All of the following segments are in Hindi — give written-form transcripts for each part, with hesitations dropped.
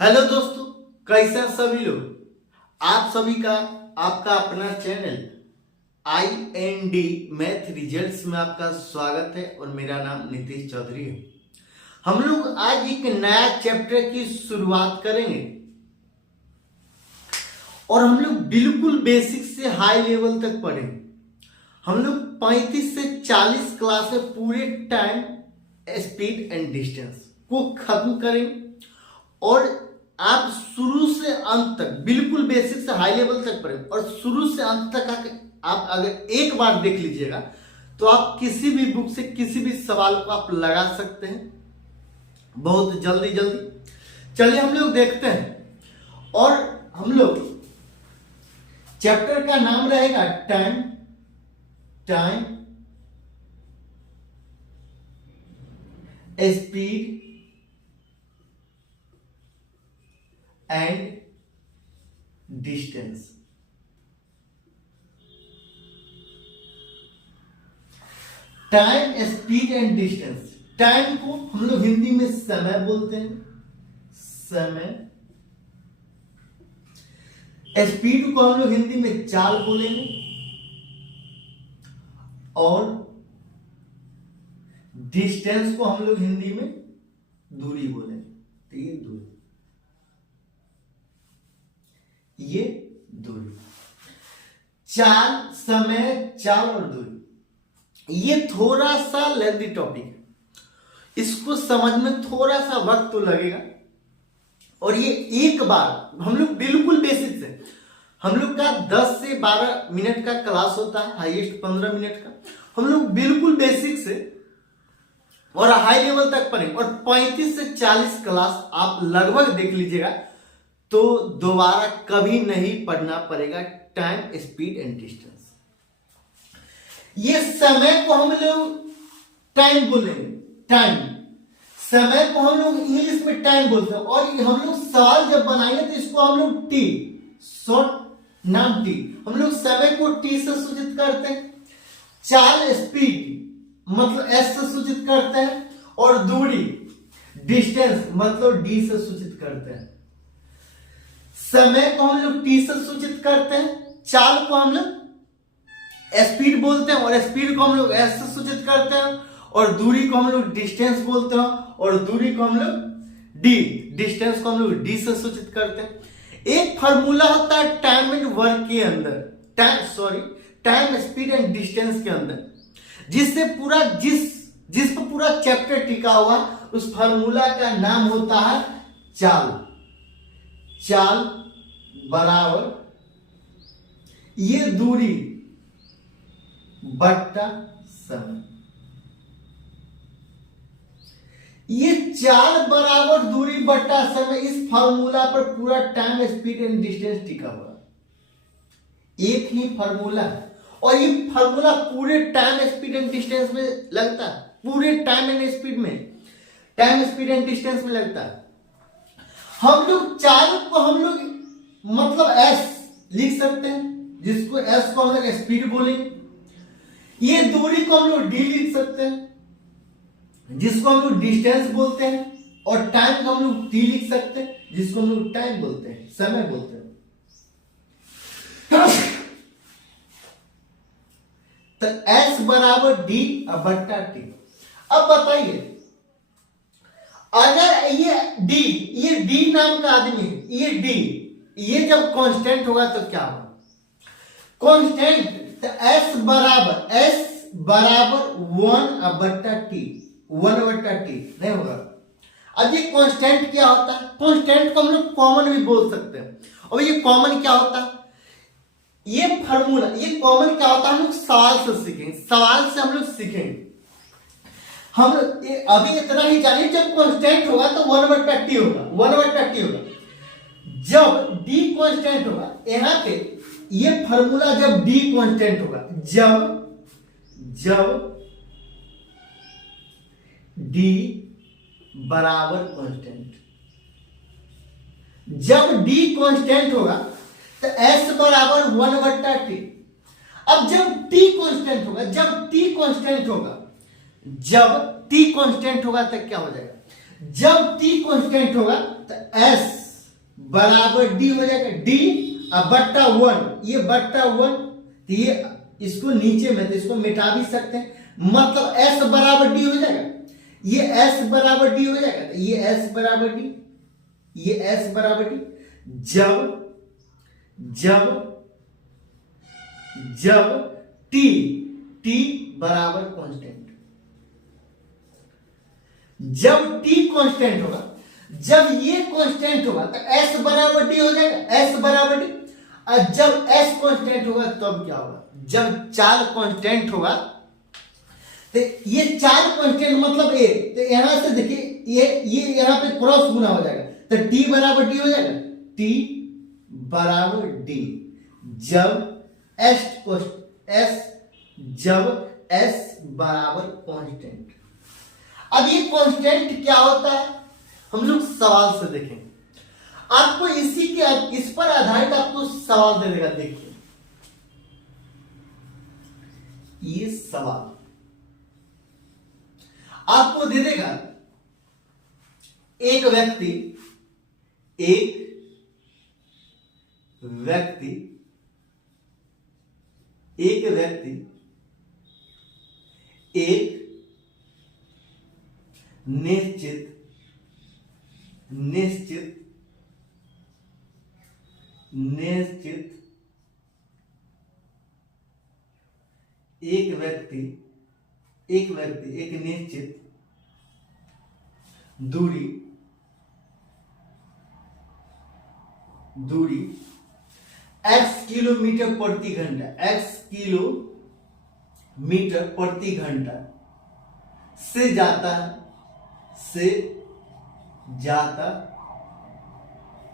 हेलो दोस्तों, कैसे हैं सभी लोग। आप सभी का आपका अपना चैनल IND मैथ रिजल्ट्स में आपका स्वागत है और मेरा नाम नीतीश चौधरी है। हम लोग आज एक नया चैप्टर की शुरुआत करेंगे और हम लोग बिल्कुल बेसिक से हाई लेवल तक पढ़ेंगे। हम लोग 35 से 40 क्लास में पूरे टाइम स्पीड एंड डिस्टेंस को खत्म करेंगे और आप शुरू से अंत तक बिल्कुल बेसिक से हाई लेवल तक पढ़ेंगे और शुरू से अंत तक आप अगर एक बार देख लीजिएगा तो आप किसी भी बुक से किसी भी सवाल को आप लगा सकते हैं बहुत जल्दी। चलिए हम लोग देखते हैं और हम लोग चैप्टर का नाम रहेगा time speed and distance. Time speed and distance. Time को हम लोग हिंदी में समय बोलते हैं, समय। स्पीड को हम लोग हिंदी में चाल बोलेंगे और डिस्टेंस को हम लोग हिंदी में दूरी बोलेंगे। तो ये दूरी, ये दूरी। चाल, समय, चाल और दूरी, ये थोड़ा सा लेंथी टॉपिक है। इसको समझ में थोड़ा सा वक्त तो लगेगा और ये एक बार हम लोग बिल्कुल बेसिक से, हम लोग का 10 से 12 मिनट का क्लास होता है, हाईएस्ट 15 मिनट का। हम लोग बिल्कुल बेसिक से और हाई लेवल तक पढ़ेंगे और 35 से 40 क्लास आप लगभग देख लीजिएगा तो दोबारा कभी नहीं पढ़ना पड़ेगा। टाइम स्पीड एंड डिस्टेंस, ये समय को हम लोग टाइम बोलेंगे। टाइम, समय को हम लोग इंग्लिश में टाइम बोलते हैं और हम लोग सवाल जब बनाएंगे तो इसको हम लोग टी, शॉर्ट नाम टी, हम लोग समय को टी से सूचित करते हैं। चाल, स्पीड मतलब एस से सूचित करते हैं और दूरी, डिस्टेंस मतलब डी से सूचित करते हैं। समय को हम लोग टी से सूचित करते हैं, चाल को हम लोग स्पीड बोलते हैं और स्पीड को हम लोग एस से सूचित करते हैं और दूरी को हम लोग डिस्टेंस बोलते हैं और दूरी को हम लोग डी, डिस्टेंस को हम लोग डी से सूचित करते हैं। एक फार्मूला होता है टाइम एंड वर्क के अंदर, टाइम स्पीड एंड डिस्टेंस के अंदर, जिससे पूरा जिस पर पूरा चैप्टर टिका हुआ उस फार्मूला का नाम होता है चाल। चाल बराबर ये दूरी बट्टा समय। ये चाल बराबर दूरी बट्टा समय, इस फार्मूला पर पूरा टाइम स्पीड एंड डिस्टेंस टिका हुआ। एक ही फार्मूला है और ये फार्मूला पूरे टाइम स्पीड एंड डिस्टेंस में लगता है, पूरे टाइम एंड स्पीड में, टाइम स्पीड एंड डिस्टेंस में लगता है। हम लोग चाल को हम लोग मतलब एस लिख सकते हैं, जिसको एस को हम लोग स्पीड बोलेंगे। ये दूरी को हम लोग डी लिख सकते हैं, जिसको हम लोग डिस्टेंस बोलते हैं और टाइम को हम लोग टी लिख सकते हैं, जिसको हम लोग टाइम बोलते हैं, समय बोलते हैं। तो एस बराबर डी बट्टा टी। अब बताइए, अगर ये डी नाम का आदमी है, ये डी, ये जब कांस्टेंट होगा तो क्या होगा? कांस्टेंट, तो एस बराबर 1/t, 1/t नहीं होगा। अब ये कांस्टेंट क्या होता है? कांस्टेंट को हम लोग कॉमन भी बोल सकते हैं। और ये कॉमन क्या होता है? ये फार्मूला, ये कॉमन क्या होता है हम लोग सवाल से सीखेंगे, सवाल से हम लोग सीखेंगे। हम अभी इतना ही जानिए, जब कांस्टेंट होगा तो 1/t होगा, 1/t होगा। जब d कांस्टेंट होगा, यहां पे ये फार्मूला जब d कांस्टेंट होगा, जब d बराबर कांस्टेंट, जब d कांस्टेंट होगा तो s बराबर 1/t। अब जब t कांस्टेंट होगा, जब t कांस्टेंट होगा, जब t कांस्टेंट होगा तो क्या हो जाएगा? जब t कांस्टेंट होगा तो s बराबर डी हो जाएगा, डी अब बट्टा 1, ये बट्टा 1, तो ये इसको नीचे में तो इसको मिटा भी सकते हैं, मतलब एस बराबर डी हो जाएगा, ये एस बराबर डी हो जाएगा, तो ये एस बराबर डी, ये एस बराबर डी। जब जब जब टी टी बराबर कांस्टेंट, जब टी कांस्टेंट होगा, जब ये कांस्टेंट होगा तो एस बराबर डी हो जाएगा, एस बराबर डी। और जब एस कांस्टेंट होगा तब क्या होगा, जब चार कांस्टेंट होगा तो ये चार कांस्टेंट मतलब ए, तो यहां से देखिए ये यहां पे क्रॉस गुना हो जाएगा, तो टी बराबर डी हो जाएगा, टी बराबर डी जब जब एस बराबर कांस्टेंट। अब ये कांस्टेंट क्या होता है हम लोग सवाल से देखेंगे, आपको इसी के इस पर आधारित आपको सवाल दे देगा। देखिए ये सवाल आपको दे देगा, एक व्यक्ति एक निश्चित दूरी x किलोमीटर प्रति घंटा से जाता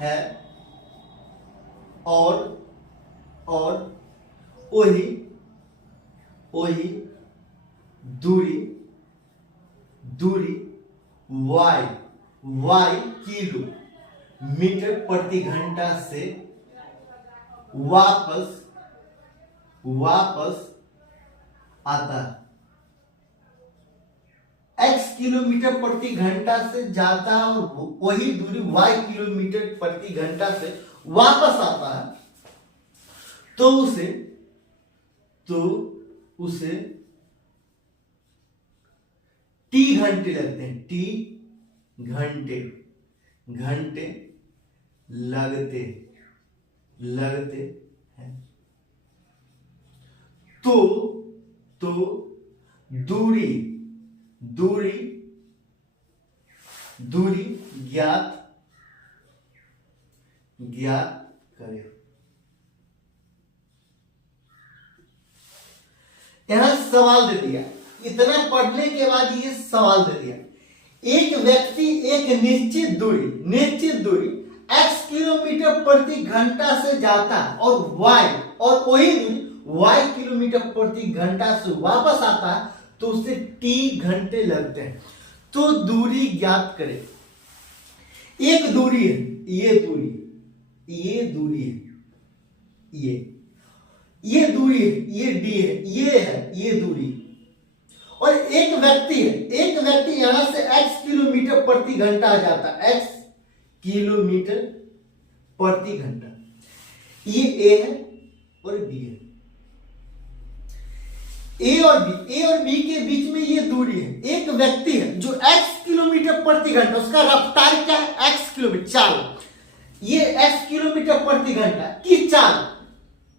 है और वही दूरी y किलोमीटर प्रति घंटा से वापस आता है। x किलोमीटर प्रति घंटा से जाता है और वही दूरी y किलोमीटर प्रति घंटा से वापस आता है, तो उसे टी घंटे लगते हैं, टी घंटे लगते हैं। तो दूरी ज्ञात करें। यहां सवाल दे दिया, इतना पढ़ने के बाद ये सवाल दे दिया, एक व्यक्ति एक निश्चित दूरी x किलोमीटर प्रति घंटा से जाता है और वही दूरी y किलोमीटर प्रति घंटा से वापस आता है, तो उसे t घंटे लगते हैं। तो दूरी ज्ञात करें। एक दूरी है, ये दूरी है, ये दूरी है, ये दूरी है, ये d है, ये दूरी। और एक व्यक्ति यहां से x किलोमीटर प्रति घंटा आ जाता है, x किलोमीटर प्रति घंटा, ये a है और b है। a और b के बीच में ये दूरी है। एक व्यक्ति है जो x किलोमीटर प्रति घंटा, उसका रफ्तार क्या है, x किलोमीटर चाल, ये x किलोमीटर प्रति घंटा की चाल।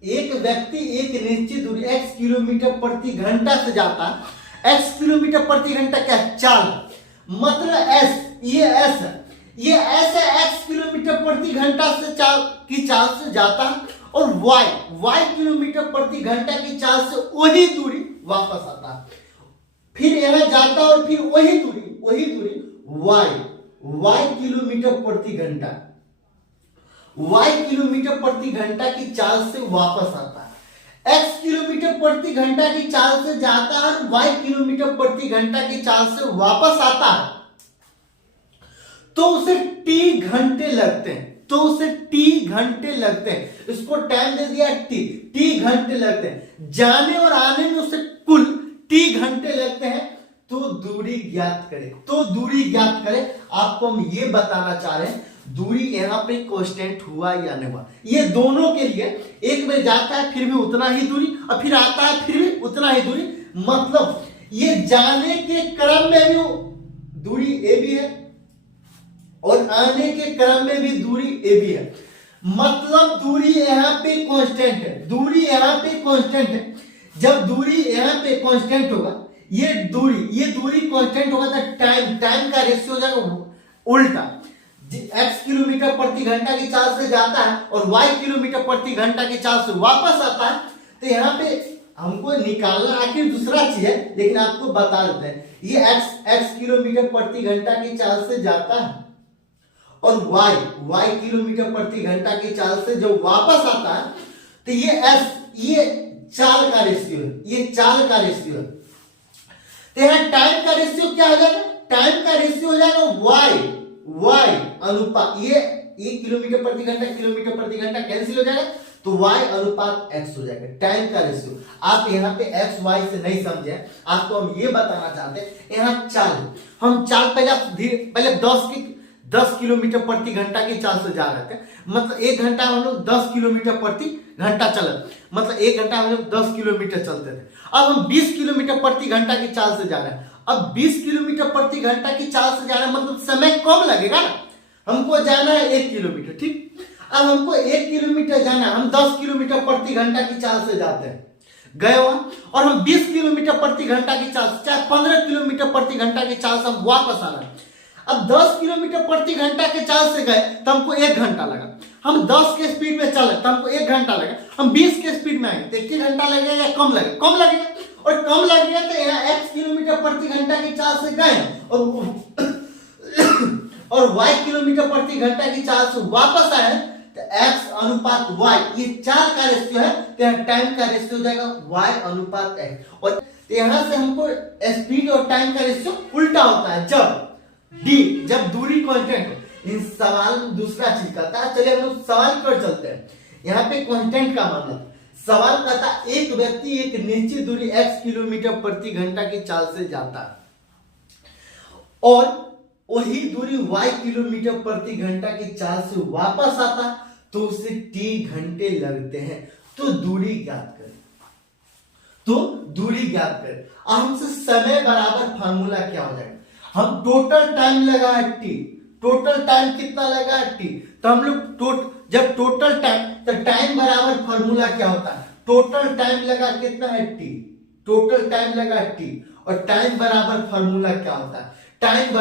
एक व्यक्ति एक निश्चित दूरी x किलोमीटर प्रति घंटा से जाता है, x किलोमीटर प्रति घंटा क्या है, चाल, मतलब s, ये s है, x किलोमीटर प्रति घंटा से चाल से जाता है, और y किलोमीटर प्रति घंटा की चाल से वही दूरी वापस आता है। फिर यहां जाता है और फिर वही दूरी y किलोमीटर प्रति घंटा, y किलोमीटर प्रति घंटा की चाल से वापस आता है। x किलोमीटर प्रति घंटा की चाल से जाता है और y किलोमीटर प्रति घंटा की चाल से वापस आता है, तो उसे t घंटे लगते हैं, इसको टाइम दे दिया t घंटे लगते हैं, जाने और आने में उसे कुल t घंटे लगते हैं। तो दूरी ज्ञात करें। आपको हम ये बताना चाह रहे हैं, दूरी यहाँ पे कांस्टेंट हुआ या नहीं हुआ। ये दोनों के लिए एक में जाता है फिर भी उतना ही दूरी और फिर आता है फिर भी उतना ही दूरी, मतलब ये जाने के क्रम में भी दूरी ए भी है और आने के क्रम में भी दूरी ए भी है, मतलब दूरी यहाँ पे कांस्टेंट है, दूरी यहाँ पे कांस्टेंट है। जब दूरी यहाँ पे कांस्टेंट होगा, ये दूरी कांस्टेंट होगा तो टाइम का रेशियो हो जाएगा उल्टा। x किलोमीटर प्रति घंटा की चाल से जाता है और y किलोमीटर प्रति घंटा की चाल से वापस आता है, तो यहाँ पे हमको निकालना आखिर दूसरा चीज है, लेकिन आपको बता देते हैं। ये x किलोमीटर प्रति घंटा की चाल से जाता है और y किलोमीटर प्रति घंटा की चाल से जब वापस आता है, तो ये चाल का रेशियो है, ये चाल का रेशियो है। तो यहाँ टाइम का रेशियो क्या हो जाएगा? टाइम का रेशियो हो जाएगा y अनुपात, ये किलोमीटर प्रति घंटा कैंसिल हो जाएगा, तो y अनुपात x हो जाएगा, टाइम का रेशियो। आप यहाँ पे x y से नहीं समझे, आपको हम ये बताना चाहते हैं, यहाँ चाल हम चाल पहले 10 किलोमीटर प्रति घंटा की चाल से जा रहे थे, मतलब 1 घंटा हम लोग 10 किलोमीटर प्रति घंटा चले, मतलब 1 घंटा हम लोग 10 किलोमीटर चलते थे। अब हम 20 किलोमीटर प्रति घंटा की चाल से जा रहे हैं। अब 20 किलोमीटर प्रति घंटा की चाल से जा रहे हैं, मतलब समय कम लगेगा ना। हमको जाना है 1 किलोमीटर, ठीक। अब हमको 1 किलोमीटर जाना है, हम 10 किलोमीटर प्रति घंटा की चाल से जाते हैं, गए वहां, और हम 20 किलोमीटर प्रति घंटा की चाल से, चाहे 15 किलोमीटर प्रति घंटा की चाल से हम वापस आना है। अब 10 किलोमीटर प्रति घंटा के चाल से गए तो हमको 1 घंटा लगा, हम 10 के स्पीड में चले तो हमको 1 घंटा लगा, हम 20 के स्पीड में आएंगे तो 1 घंटा लगेगा या कम लगेगा? कम लगेगा, और कम लगेगा तो यहाँ x किलोमीटर प्रति घंटा की चाल से गए और y किलोमीटर प्रति घंटा की चाल से वापस आए तो x अनुपात y, ये चाल का रेशियो है, तो यहाँ टाइम का रेशियो हो जाएगा y अनुपात x। और यहाँ से हमको स्पीड और टाइम का रेशियो उल्टा होता है जब दूरी कांस्टेंट हो। इन सवाल में दूसरा चीज कहता है, चलिए हम लोग सवाल पर चलते हैं। यहाँ पे कांस्टेंट का मतलब सवाल कहता है एक व्यक्ति एक निश्चित दूरी x किलोमीटर प्रति घंटा की चाल से जाता है और वही दूरी y किलोमीटर प्रति घंटा की चाल से वापस आता, तो उसे t घंटे लगते हैं। तो दूरी ज्ञात करें। हमसे समय बराबर फार्मूला क्या हो जाएगा? हम टोटल टाइम लगा है t, टोटल टाइम कितना लगा है t, तो हम लोग जब टोटल टाइम, तो टाइम बराबर फार्मूला क्या होता है? टोटल टाइम लगा कितना है t, टोटल टाइम लगा t, और टाइम बराबर फार्मूला क्या होता है? टाइम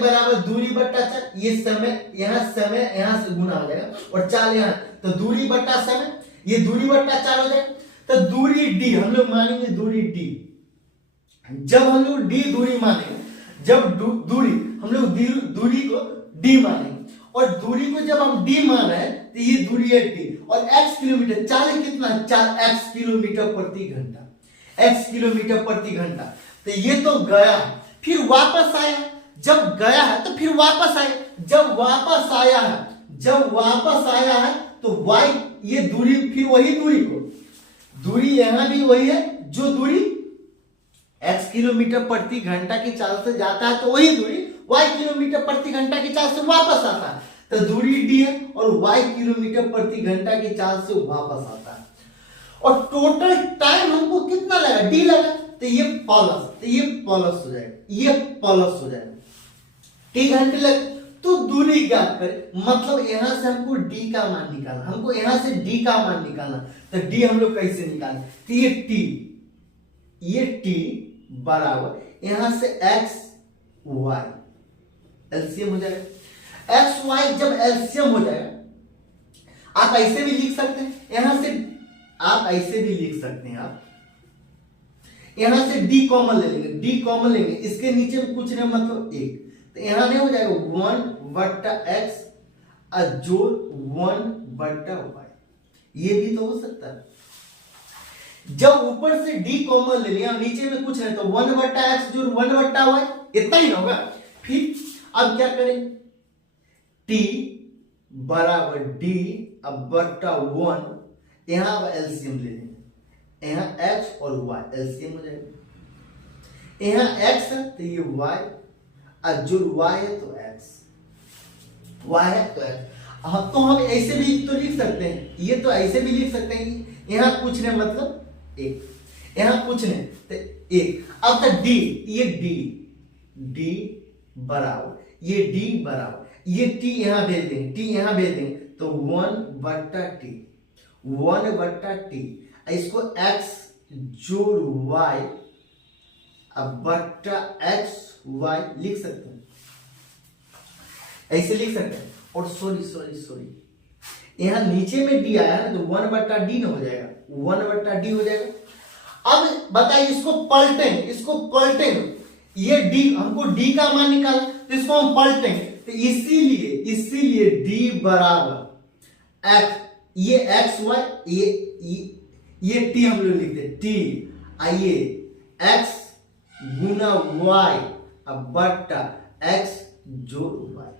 बराबर दूरी बट्टा चाल, ये समय यहाँ से गुना हो जाएगा और चाल यहाँ, तो दूरी बट्टा समय, ये दूरी बट्टा चाल हो जाएगा। तो दूरी d हम लोग मानेंगे, दूरी d, जब हम लोग d दूरी मानेंगे, जब दूरी हम लोग दूरी को d मानेंगे, और दूरी को जब हम d मान रहे हैं तो ये दूरी है d, और x किलोमीटर, चाल कितना है? चाल x किलोमीटर प्रति घंटा, तो ये तो गया फिर वापस आया, जब गया है तो फिर वापस आया, जब वापस आया है तो y, ये दूरी फिर वही दूरी यहाँ भी वही है, जो दूरी x किलोमीटर प्रति घंटा की चाल से जाता है, तो वही दूरी y किलोमीटर प्रति घंटा की चाल से वापस आता है, तो दूरी d है, और y किलोमीटर प्रति घंटा की चाल से वापस आता है। और टोटल टाइम हमको कितना लगा? d लगा, तो ये प्लस हो जाएगा, t घंटे लगे। तो दूरी ज्ञात करें, मतलब यहां से हमको d का मान निकालना, तो d हम लोग कैसे निकालें? तो ये t बराबर यहां से x y एलसीएम हो जाएगा। x y जब एलसीएम हो जाएगा, आप ऐसे भी लिख सकते हैं, यहां से आप ऐसे भी लिख सकते हैं, आप यहां से d कॉमन ले लेंगे, इसके नीचे में कुछ नहीं, मतलब 1, तो यहां नहीं हो जाएगा 1/x जोड़ 1/y, ये भी तो हो सकता है। जब ऊपर से d कॉमन ले लिया, नीचे में कुछ नहीं, तो 1/x जोड़ 1/y, इतना ही होगा। फिर अब क्या करें? t बराबर d अब बट्टा 1, यहां एलसीएम ले लेंगे, यहाँ x और y एलसीएम हो जाएगा। यहाँ x है तो ये y, और जो y है तो x, y है तो x। हाँ, तो हम ऐसे भी तो लिख सकते हैं, ये तो ऐसे भी लिख सकते हैं कि यहाँ कुछ नहीं मतलब एक, यहाँ कुछ नहीं तो एक। अब तक d, ये d बराबर, ये d बराबर, ये t यहाँ भेज देंगे, t यहाँ भेज देंगे तो 1/t, 1/t। इसको x जोड़ y अब बट्टा x y लिख सकते हैं, ऐसे लिख सकते हैं। और सॉरी यहाँ नीचे में d आया ना तो 1/d न हो जाएगा, 1/d हो जाएगा। अब बताइए इसको पलटेंगे, ये d, हमको d का मान निकालना तो इसको हम पलटेंगे तो इसीलिए d बराबर x, ये x y, ये t हम लोग लिखते हैं t, आइए x गुना y अब बट्टा x जोड़ y,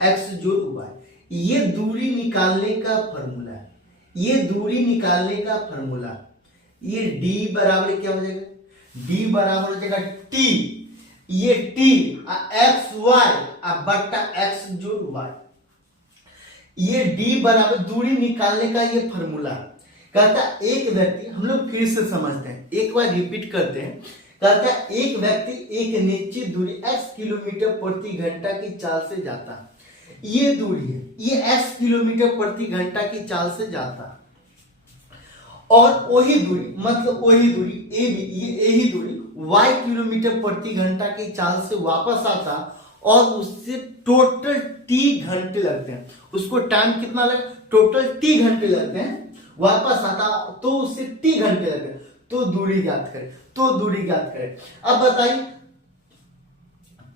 x जोड़ y। ये दूरी निकालने का फॉर्मूला है, ये दूरी निकालने का फॉर्मूला। ये d बराबर क्या हो जाएगा, d बराबर हो जाएगा t, ये t x y अब बट्टा x जोड़ y। ये d बराबर दूरी निकालने का ये फॉर्मूला कहता है एक व्यक्ति, हम लोग फिर से समझते हैं, एक बार रिपीट करते हैं। कहता है एक व्यक्ति एक निश्चित दूरी x किलोमीटर प्रति घंटा की चाल से जाता है, ये दूरी है, ये x किलोमीटर प्रति घंटा की चाल से जाता है। और वही दूरी मतलब वही दूरी ए भी, ये यही दूरी y किलोमीटर प्रति घंटा की चाल से वापस आता और उससे टोटल t घंटे लगते हैं। उसको टाइम कितना लगा, टोटल t घंटे लगते हैं, वापस आता तो उससे t घंटे लगते हैं। तो दूरी ज्ञात करें, अब बताइए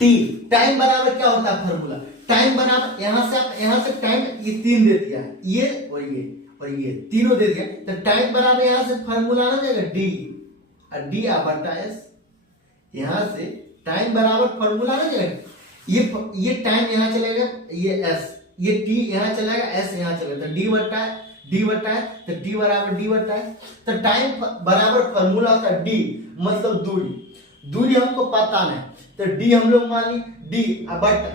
t टाइम बराबर क्या होता है फॉर्मूला, टाइम बराबर यहां से टाइम ये 3 दे दिया, ये और ये तीनों दे दिया तो टाइम बराबर यहां से फॉर्मूला आ जाएगा d बटा s। यहां से टाइम बराबर फॉर्मूला आ जाएगा, ये टाइम यहां चलेगा, ये s, ये t यहां चलेगा, s यहां चलेगा तो d बटा है तो d बराबर d बटा है। तो टाइम बराबर फॉर्मूला होता है d मतलब दूरी हमको पता नहीं तो d हम लोग मान ली d बटा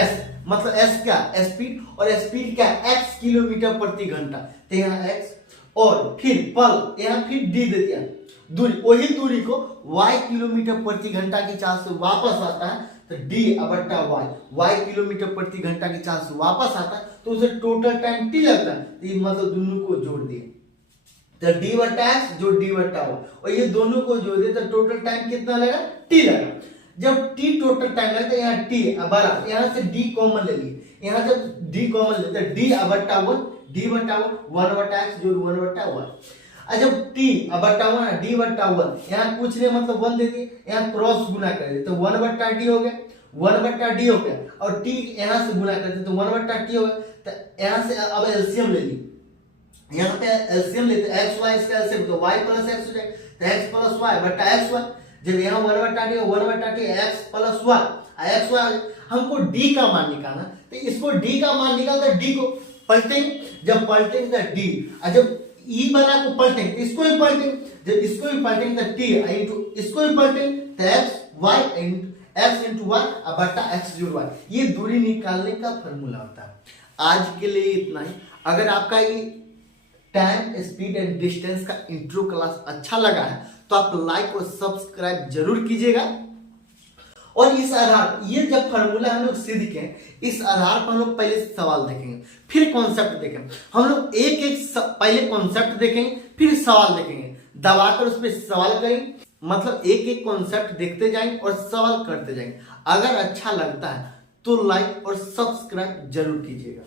s मतलब s क्या, स्पीड, और स्पीड क्या x किलोमीटर प्रति घंटा तो यहाँ x और फिर पल यहाँ फिर d दे दिया दूरी, वही दूरी को y किलोमीटर प्रति घंटा की चाल से वापस आता है तो d बटा y किलोमीटर प्रति घंटा की चाल से वापस आता है तो उसे टोटल टाइम t लगता है तो ये मतलब दोनों को जोड़ दिए तो d बटा x जो d बटा y, और ये दोनों को जोड़ दिए तो टोटल टाइम कितना लगा, t लगा। जब t टोटल टाइम लगता है यहाँ t बराबर, यहाँ से d कॉमन ले लिए, यहाँ जब d कॉमन लेते हैं d बटा 1 बटा x जो 1 बटा 1। जब t बटा 1 d बटा 1 यहाँ कुछ नहीं मतलब 1 दे दिए, यहाँ क्रॉस गुना कर देते तो 1 बटा d हो गया, 1 बटा d हो गया और t यहाँ से गुना करते तो 1 बटा t हो गया। तो यहाँ से अब एलसीएम ले ली, यहाँ पे एलसीएम लेते x y इसका एलसीएम तो y प्लस x हो जाएगा तो x प्लस y बटा x y। जब यहाँ 1 बटा d 1 बटा t x plus y x y, हमको d का मान निकालना तो इसको d का मान निकालना, d को पलटेंगे, जब पलटेंगे तो d, और जब ई बना को पलटेंगे इसको भी पलटेंगे, जब इसको भी पलटेंगे तो t इंटू इसको भी पलटेंगे तो x इंटू y बटा x जोड़ y। ये दूरी निकालने का फॉर्मूला होता है। आज के लिए इतना ही। अगर आपका ये टाइम स्पीड एंड डिस्टेंस का इंट्रो क्लास अच्छा लगा है तो आप लाइक और सब्सक्राइब जरूर कीजिएगा। और इस आधार ये जब फॉर्मूला हम लोग सीख के इस आधार पर हम लोग पहले सवाल देखेंगे फिर कॉन्सेप्ट देखेंगे। हम लोग एक पहले कॉन्सेप्ट देखेंगे फिर सवाल देखेंगे, दबाकर उस पर सवाल करेंगे, मतलब एक कॉन्सेप्ट देखते जाएंगे और सवाल करते जाएंगे। अगर अच्छा लगता है तो लाइक और सब्सक्राइब जरूर कीजिएगा।